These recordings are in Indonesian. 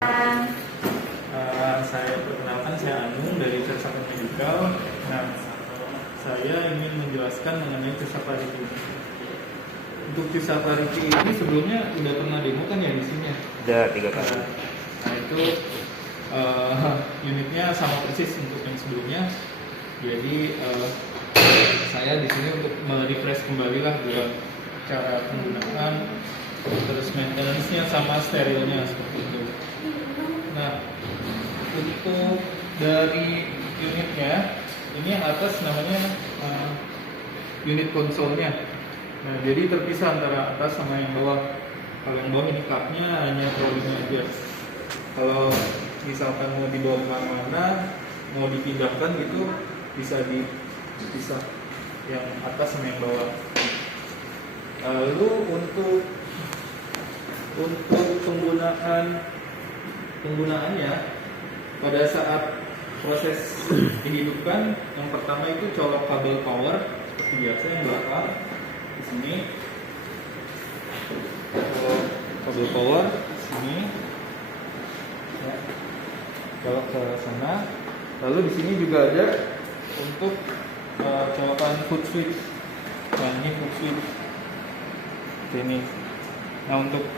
Saya perkenalkan, saya Anung dari Cersapan Medical. Nah, saya ingin menjelaskan mengenai Cersaparity. Untuk Cersaparity ini sebelumnya udah pernah demo kan ya di sini ya? Udah 3 kali. Nah itu unitnya sama persis untuk yang sebelumnya. Jadi saya di sini untuk merefresh kembali lah buat cara penggunaan, terus maintenance-nya sama sterilnya seperti itu. Nah, untuk dari unitnya ini yang atas namanya unit konsolnya. Nah, jadi terpisah antara atas sama yang bawah. Kalau yang bawah ini cupnya hanya trolinya aja. Kalau misalkan mau dibawa kemana-mana, mau dipindahkan gitu, bisa dipisah yang atas sama yang bawah. Lalu untuk penggunaannya pada saat proses dihidupkan, yang pertama itu colok kabel power seperti biasa yang belakang di sini, colok kabel power di sini, ya, colok ke sana. Lalu di sini juga ada untuk colokan foot switch. Nah, ini foot switch ini. Nah, untuk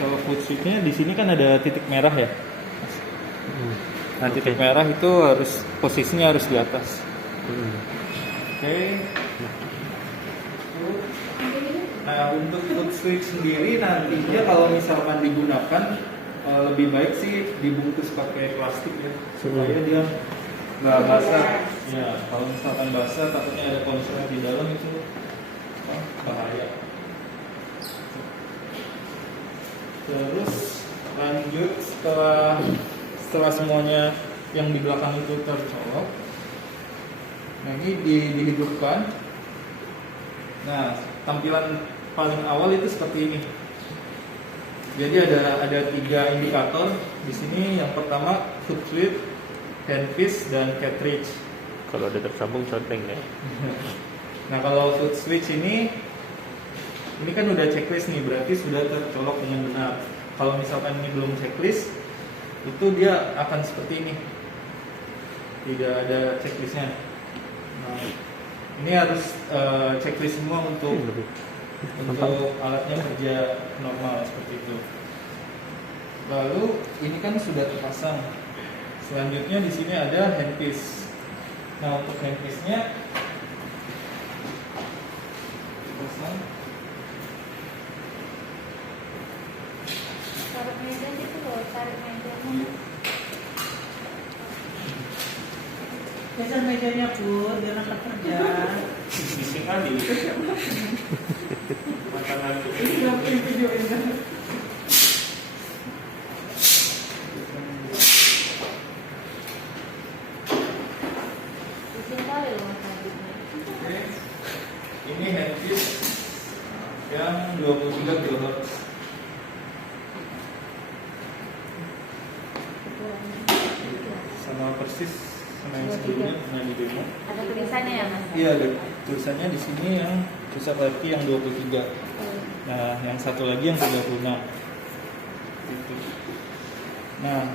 colok foot switchnya di sini kan ada titik merah ya. Nah, titik merah itu harus posisinya harus di atas. Oke. Nah, untuk foot switch sendiri nantinya kalau misalkan digunakan lebih baik sih dibungkus pakai plastik ya, supaya dia nggak basah. Ya, kalau misalkan basah takutnya ada konser di dalam itu bahaya. Terus lanjut setelah semuanya yang di belakang itu tercolok, nah ini dihidupkan. Nah, tampilan paling awal itu seperti ini. Jadi ada 3 indikator di sini. Yang pertama foot switch, handpiece, dan cartridge. Kalau udah tersambung conteng ya. Nah, kalau foot switch ini kan udah checklist nih, berarti sudah tercolok dengan benar. Kalau misalkan ini belum checklist, itu dia akan seperti ini, tidak ada checklistnya. Nah, ini harus checklist semua untuk alatnya kerja normal seperti itu. Lalu ini kan sudah terpasang. Selanjutnya di sini ada handpiece. Nah, untuk handpiece-nya dipasang. Taruh meja gitu loh, tarik mejanya. Geser mejanya Bu, biar anak kerja. Bising kali. Makanan Ini ngapain videoin kan? Bising kali loh Mas Adit. Oke. Ini handpiece yang 23 kHz. Sama persis sama yang sebelumnya pernah di demo. Ada tulisannya ya Mas? Iya, ada tulisannya di sini yang Cersaparity yang 23. Nah, yang satu lagi yang 36. Gitu. Nah,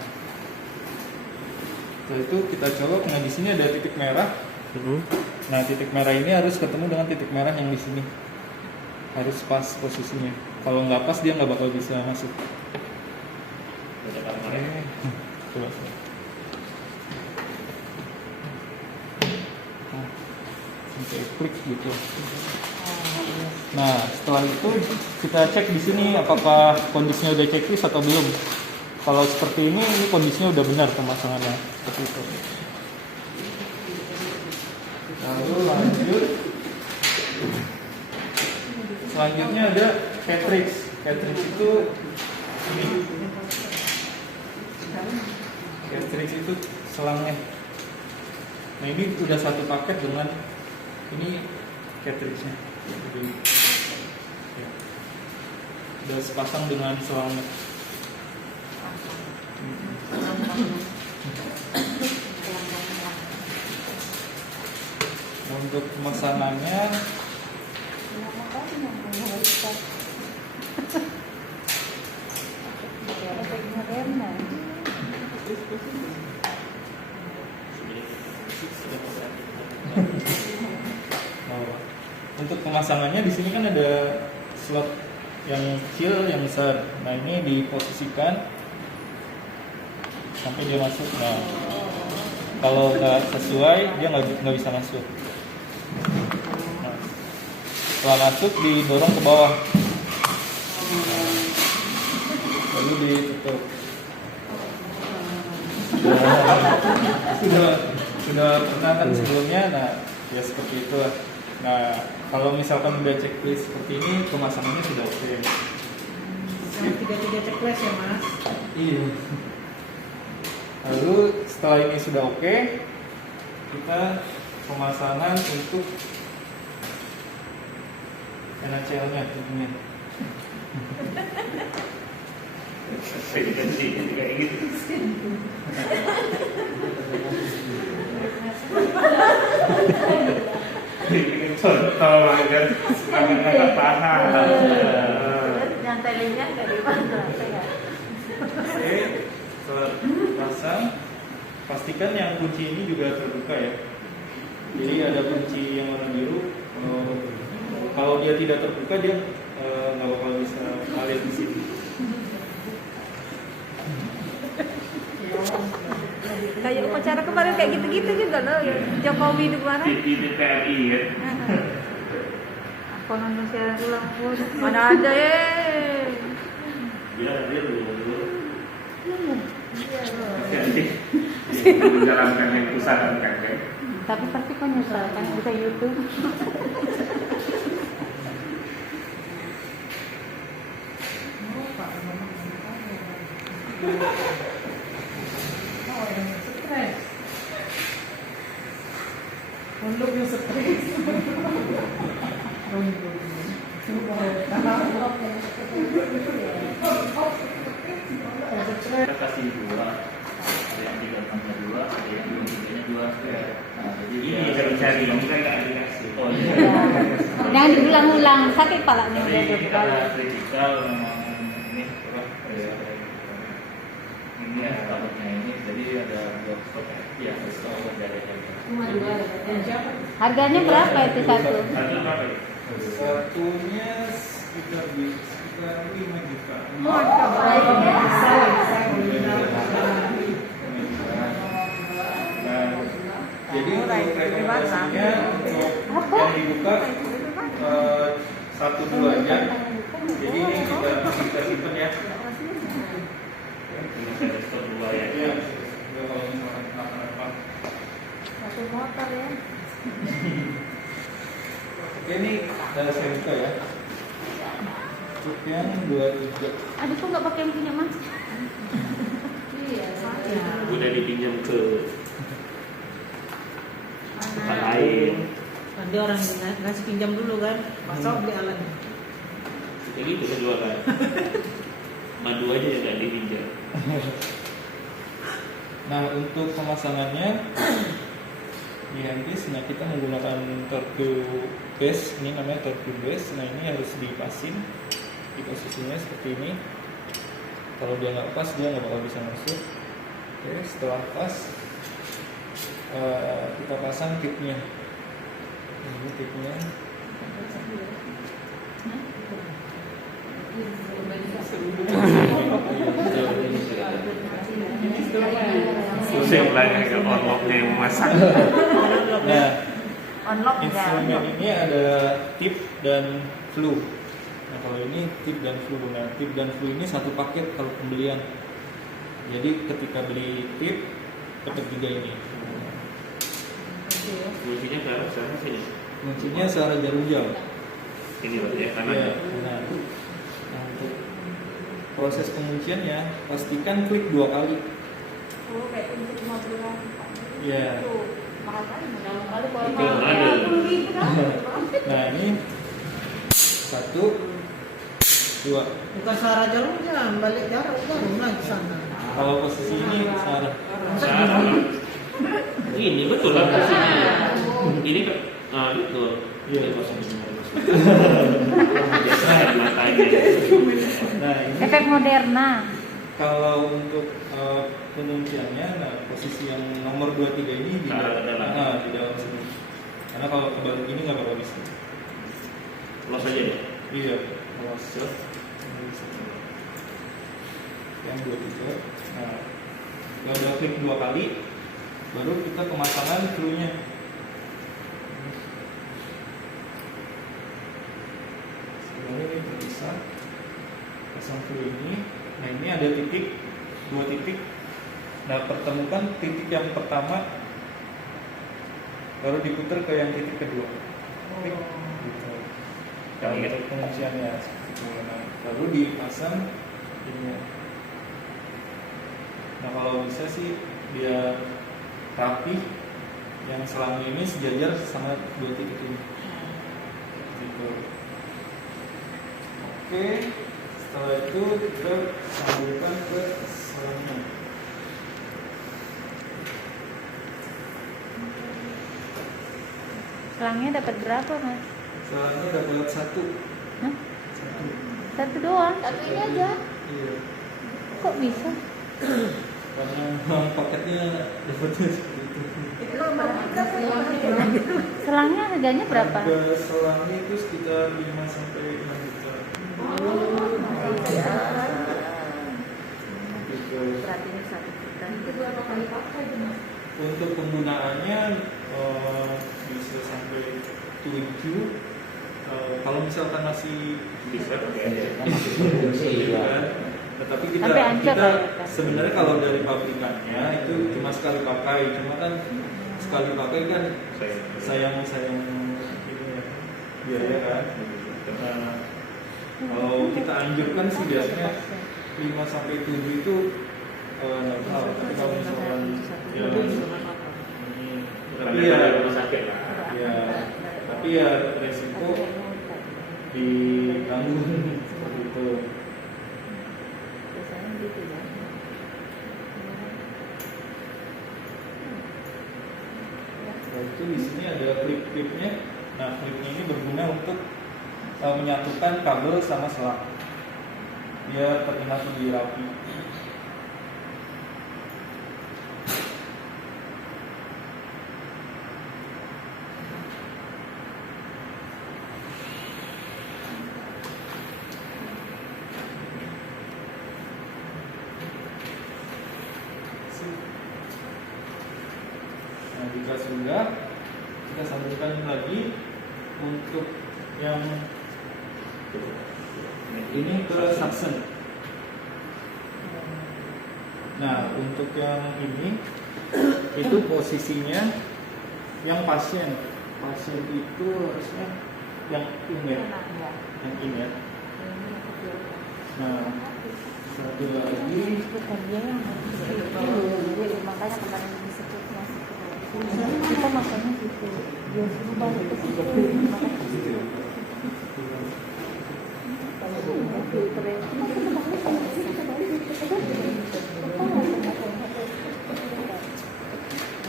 setelah itu kita colok. Nah, di sini ada titik merah. Nah, titik merah ini harus ketemu dengan titik merah yang di sini. Harus pas posisinya. Kalau nggak pas dia nggak bakal bisa masuk. Coba. Sampai klik gitu. Nah, setelah itu kita cek di sini apakah kondisinya udah checklist atau belum. Kalau seperti ini kondisinya udah benar pemasangannya. Seperti itu. Lalu lanjut. Selanjutnya ada cartridge. Cartridge itu ini. Cartridge itu selangnya. Nah, ini udah satu paket dengan ini cartridge-nya. Jadi, ya, udah sepasang dengan selangnya. Nah, untuk pemasangannya Modern. pemasangannya di sini kan ada slot yang kecil, yang besar. Nah ini diposisikan sampai dia masuk. Nah kalau nggak sesuai dia nggak bisa masuk. Nah, setelah masuk didorong ke bawah, lalu ditutup. Sudah pernah kan sebelumnya, nah ya seperti itu. Nah kalau misalkan udah checklist seperti ini, pemasangannya sudah oke. Yang tiga checklist ya mas. Iya. Lalu setelah ini sudah oke, kita pemasangan untuk NHL-nya tentunya. Kayak gitu. Ini contoh aja, agak tanah. Yang talinya nggak dipasang ya. Oke, setelah pasang, pastikan yang kunci ini juga terbuka ya. Jadi ada kunci yang warna biru. Kalau dia tidak terbuka, dia nggak bakal bisa ngalir di sini. Kayak upacara kemarin kayak gitu-gitu juga loh, yang Jokowi di kemarin. Di TNI ya. Aku nonton siaran ulang pun mana ada Dia dulu. Jadi menjalankan yang kusarankan kan. Tapi pasti kau nyesal kan bisa YouTube. Stres. Untuk yang stres. Kita kasih dua, ada yang 3 tambah 2, ada yang 2 3-nya 2. Nah, jadi Ini cari-cari, kita nggak dikasih. oh iya. Jangan diulang-ulang, sakit palanya. Tapi kita kritikal memang ini apa? Ini ya takutnya ini, jadi ada 2 stok ya, stok bedanya. Harganya berapa itu satu? Satu berapa ya? Satunya sekitar 5 juta. Nah, jadi untuk rekomendasinya untuk yang dibuka 1-2 aja. Jadi ini kita simpan ya. Ini ada stok 2 ya. Iya. Kalau misalkan kenapa-napa. Satu motor ya. Oke, ini udah saya buka ya. Untuk yang 23. Adikku nggak pakai yang punya mas. Udah dipinjam ke tempat lain. Ada orang ngasih pinjam dulu kan, masa beli alatnya. Kayak gitu kan jualan. Madu aja yang nggak dipinjam. Nah, untuk pemasangannya di handpiece, nah kita menggunakan torque base, ini namanya torque base. Nah ini harus dipasin di posisinya seperti ini. Kalau dia nggak pas, dia nggak bakal bisa masuk. Oke, setelah pas, kita pasang tipnya. Ini tipnya. Pusing lagi ke orloknya yang masak. Nah, Unlock instrumen enggak? ini ada tip dan flue. Nah kalau ini tip dan flue. Nah tip dan flue ini satu paket kalau pembelian. Jadi ketika beli tip dapat juga ini. Kuncinya ke arah sana sini. Kuncinya searah jarum jam. Ini berarti ya kanan. Iya, benar. Nah untuk proses pengunciannya pastikan klik 2 kali. Oh, kayak untuk mobilan. Iya. Tuh, mahal kali. Mahal kali kalau Itu mahal. ada. 20.000 kan? Nah ini 1, 2. Bukan searah jarumnya, balik jarum lah ke sana. Kalau posisi ini searah. Salah. Ini betul lah posisinya. Ini kan, nah betul. Iya. Ini kosong benar. Biasa matanya. Nah ini Efek Moderna. kalau untuk pengunciannya, nah posisi yang nomor 23 ini di Nah, dalam, dalam. di dalam sini. Karena kalau kebalik ini nggak bakal bisa. Los aja ya. Iya, kalau set yang 23. Nah, kita udah klik 2 kali, baru kita pemasangan screw-nya. Sebenarnya ini terpisah, pasang screw ini. Nah ini ada titik, 2 titik. Nah pertemukan titik yang pertama, baru diputar ke yang titik kedua. Klik, gitu. Yang itu pengunciannya. Nah, lalu dipasang ini. Nah kalau bisa sih biar rapi, yang selangnya ini sejajar sama 2 titik ini. Gitu. Oke, setelah itu kita sambungkan ke selangnya. Selangnya dapat berapa, Mas? Selangnya dapat 1. Hah? 1. Satu doang? Satu ini aja? Iya. Kok bisa? Karena memang paketnya dapatnya seperti itu. Selangnya harganya berapa? Harga selangnya itu sekitar 5 sampai 6 juta. Gitu. Berarti ini 1 juta. Berapa kali pakai itu, Mas? Untuk penggunaannya bisa sampai 7. Kalau misalkan masih Bisa pakai aja. gitu kan. Tetapi Sampai hancur kita ya. sebenarnya kalau dari pabrikannya itu cuma sekali pakai, cuma kan sekali pakai kan sayang ini ya, biaya kan. Nah, kalau kita anjurkan sih biasanya 5 sampai 7 itu nggak tahu. Tapi kalau misalkan ya ini, tapi ya rumah sakit lah. ya tapi ya resiko ditanggung seperti itu. Biasanya gitu ya. Nah, itu di sini ada klip-klipnya. Nah, klipnya ini berguna untuk menyatukan kabel sama selang biar terlihat lebih rapi. Nah, jika sudah, kita sambungkan lagi untuk yang ini ke suction. Nah, untuk yang ini itu posisinya yang pasien itu harusnya yang ini ya, yang ini ya. Nah, satu lagi Bukan dia yang harus makanya kemarin disebut masuk kita makanya gitu dia suruh balik ke situ makanya kalau filternya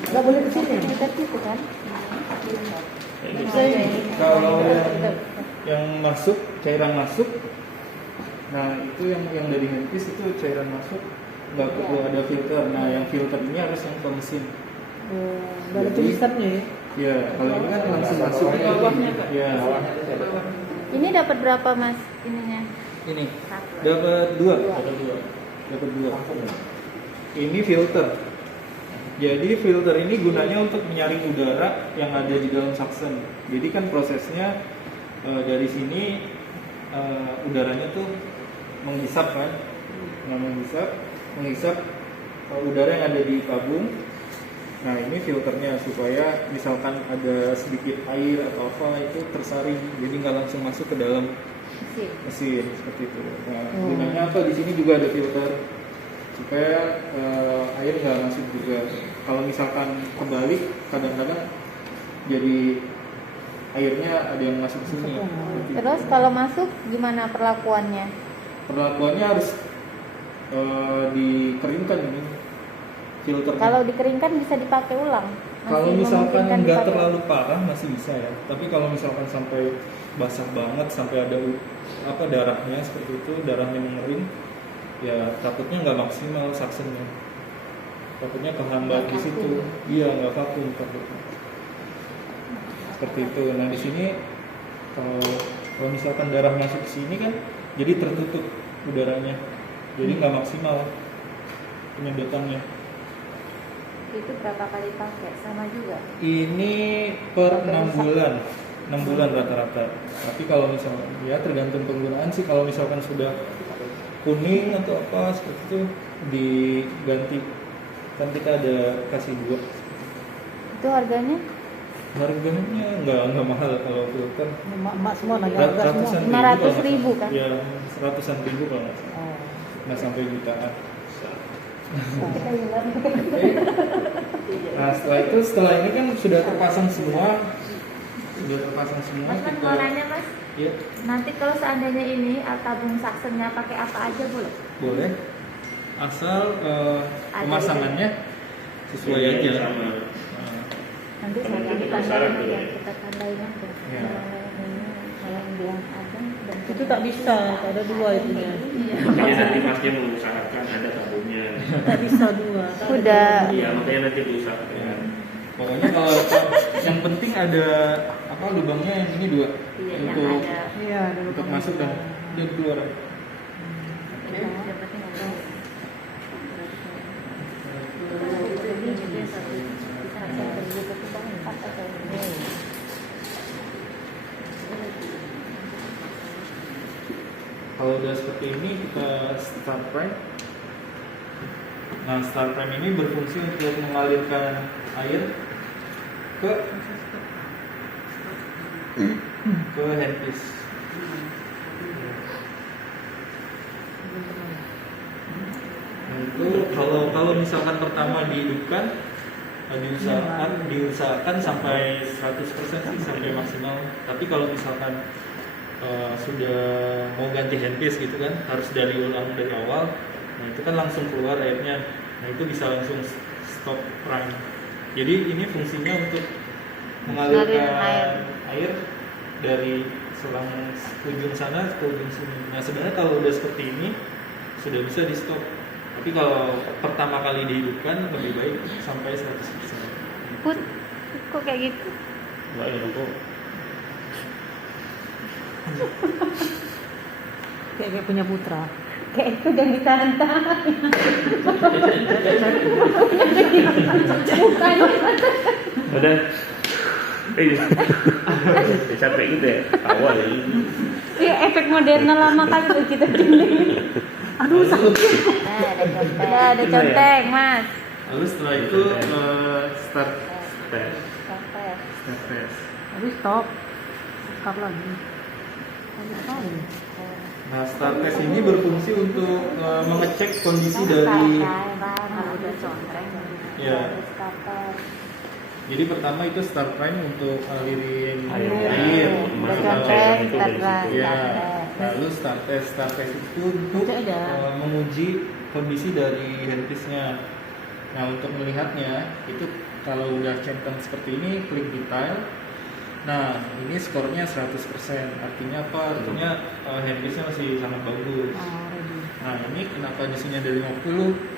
Nggak boleh ke sini. kita gitu kan kalau yang masuk cairan masuk, nah itu yang dari handpiece itu cairan masuk nggak perlu ada filter. Nah yang filter ini harus yang ke mesin. Nggak ada tulisannya ya. Ya kalau ini kan langsung masuk. Ya ini dapat berapa Mas ininya ini dapat dua. Ini filter. Jadi filter ini gunanya untuk menyaring udara yang ada di dalam suction. Jadi kan prosesnya dari sini udaranya tuh menghisap kan, menghisap udara yang ada di tabung. Nah ini filternya supaya misalkan ada sedikit air atau apa itu tersaring, jadi nggak langsung masuk ke dalam mesin seperti itu. Nah, gunanya apa? Di sini juga ada filter supaya air nggak masuk juga. Kalau misalkan kebalik, kadang-kadang jadi airnya ada yang masuk ke sini. terus kalau masuk gimana perlakuannya Perlakuannya harus dikeringkan ini filternya. kalau dikeringkan bisa dipakai ulang Kalau misalkan memungkinkan nggak dipakai? terlalu parah masih bisa ya. Tapi kalau misalkan sampai basah banget, sampai ada darahnya seperti itu, darahnya mengering, ya takutnya nggak maksimal suctionnya. Takutnya kehambat di situ. Iya, nggak vakum takutnya. Seperti itu. Nah di sini kalau Kalau misalkan darah masuk ke sini kan, jadi tertutup udaranya, jadi nggak maksimal penyedotannya. Itu berapa kali pakai? Sama juga. Ini per 6 bulan, 6 bulan rata-rata. Tapi kalau misalnya ya tergantung penggunaan sih. Kalau misalkan sudah kuning atau apa seperti itu diganti. Kan kita ada kasih 2. Itu harganya? Harganya nggak mahal kalau filter. Emak semua nanya harga semua. Ratusan 500.000 kan? Ya, ratusan ribu kalau nggak salah. Oh. Nggak sampai jutaan. Kita hilang. Nah setelah ini kan sudah terpasang semua, Mas mau nanya mas, Ya, nanti kalau seandainya ini tabung saksennya pakai apa aja boleh? boleh. Asal Ada pemasangannya sesuai Iya, aja. sama. Nah, Nanti Karena saya kita syarat tandain dulu. yang kita tandain aja. Ya. Kalau yang bilang ada dan Itu tak bisa, tak ada 2 itu ya. Iya. Makanya nanti masnya mengusahakan ada tabungnya. Tak bisa 2. Udah. Iya, makanya nanti diusahakan. pokoknya kalau yang penting ada apa lubangnya yang ini 2 Iya, yang untuk ada. Iya, ada untuk masuk dan keluar. Yang penting ada. Ini juga satu. Bisa ada juga kita 4 atau Kalau udah seperti ini kita start prime. Nah start prime ini berfungsi untuk mengalirkan air ke handpiece. Nah, itu kalau misalkan pertama dihidupkan diusahakan sampai 100% sih, sampai maksimal. Tapi kalau misalkan sudah mau ganti handpiece gitu kan, harus dari awal. Nah itu kan langsung keluar airnya. Nah itu bisa langsung stop prime. Jadi ini fungsinya untuk mengalirkan air dari selang ujung sana ke ujung sini. Nah sebenarnya kalau udah seperti ini sudah bisa di stop. Tapi kalau pertama kali dihidupkan lebih baik sampai 100%. Put, kok kayak gitu? Enggak ya, kok. Kayak punya putra. Kayak itu jangan ditahan-tahan. Bukan. Udah. Capek gitu ya. Awal ya. Iya, efek Moderna lama kali tuh kita gini. Aduh, sakit. Ada conteng, Mas. Lalu setelah itu start Tes. test. Habis stop. Stop lagi. Nah start test ini berfungsi untuk mengecek kondisi dari Kalau udah conteng. Ya. Jadi pertama itu start prime untuk alirin Air. air. Udah Masuk conteng, itu start dari prime. Ya. Lalu start test itu untuk menguji kondisi dari handpiece-nya. Nah untuk melihatnya itu kalau udah centang seperti ini, klik detail. Nah ini skornya 100%. Artinya apa? Artinya handpiece-nya masih sangat bagus. Nah ini kenapa di sini ada 50?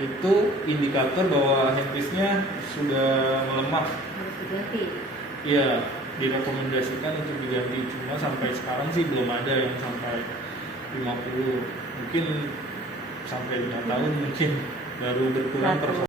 Itu indikator bahwa handpiece-nya sudah melemah. Harus diganti. Iya, direkomendasikan untuk diganti. Cuma sampai sekarang sih belum ada yang sampai 50. Mungkin sampai 5 tahun mungkin baru berkurang per